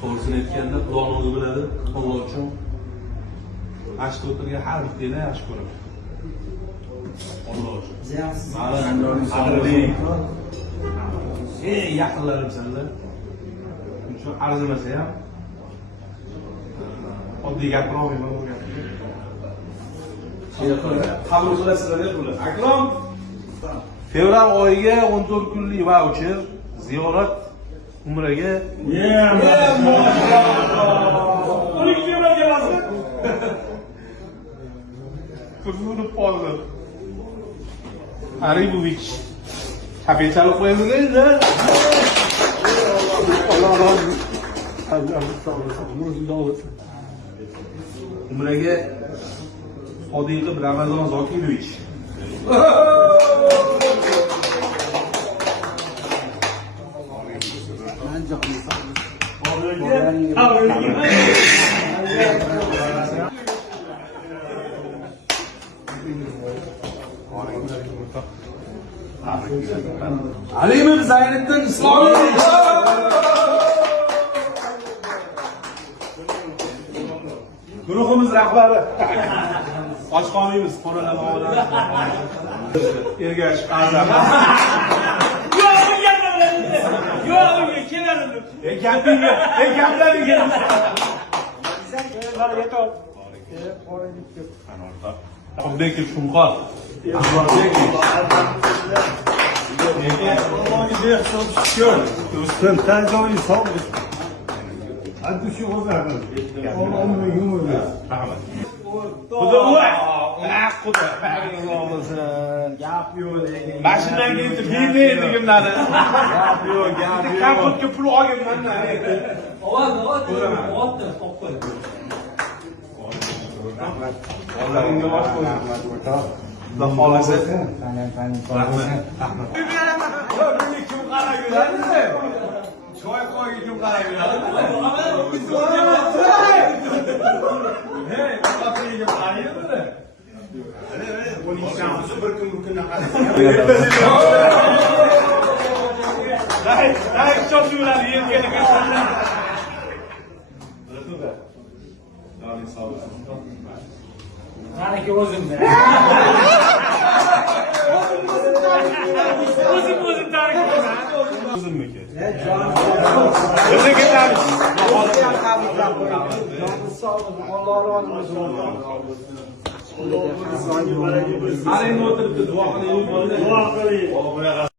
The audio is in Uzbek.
To'g'risini aytganda Xudoning o'zi biladi. Alloh uchun ashta o'tirgan har bittani yaxshi ko'raman. Alloh uchun. Qadrli. Yaqinlarimsanlar. Uchun arzimasa ham oddiy gapirolmayman bu gapni. Qabul qilasizlar deb bular. Akrom fevral oyiga 14 kunlik vaucher ziyorat umraga. Kuzunib qoldi. Aribovich. Kapital qo'yilgan-da. Umraga Sodiqov Ramazon Zokirovich. Alimov Zayniddin Islomiy. Guruhimiz rahbari. Och qolmaymiz, qo'ralamoqlar. Ergash Azam. Yo'q, keladi. Gapingga, gaplaringga. Ahmadbekov Shunqor. Do'stim, tan joyi sog' Addu shu o'zadi. Allohning yo'li. Rahmat. Xudo Xudo gap yo'q lekin. Mashindan kelib bilmaydigimlari. Gap yo'q, gap yo'q. Kapotga pul olganman-da. Ovoz, otdi, qo'y. Ollaringga bosh qo'y. Xudo xolasa. Rahmat. Buni kim qarab yuradi? Choy qo'yga kim qarab yuradi? Hey, qat'iga qarayapti. Buning shamsi bir kundan qarayapti. Day, cho'chuvlar yerga Qaniki o'zimda. O'zim tarix qilaman. O'zimniki. Alanga o'tiribdi, duo qiling.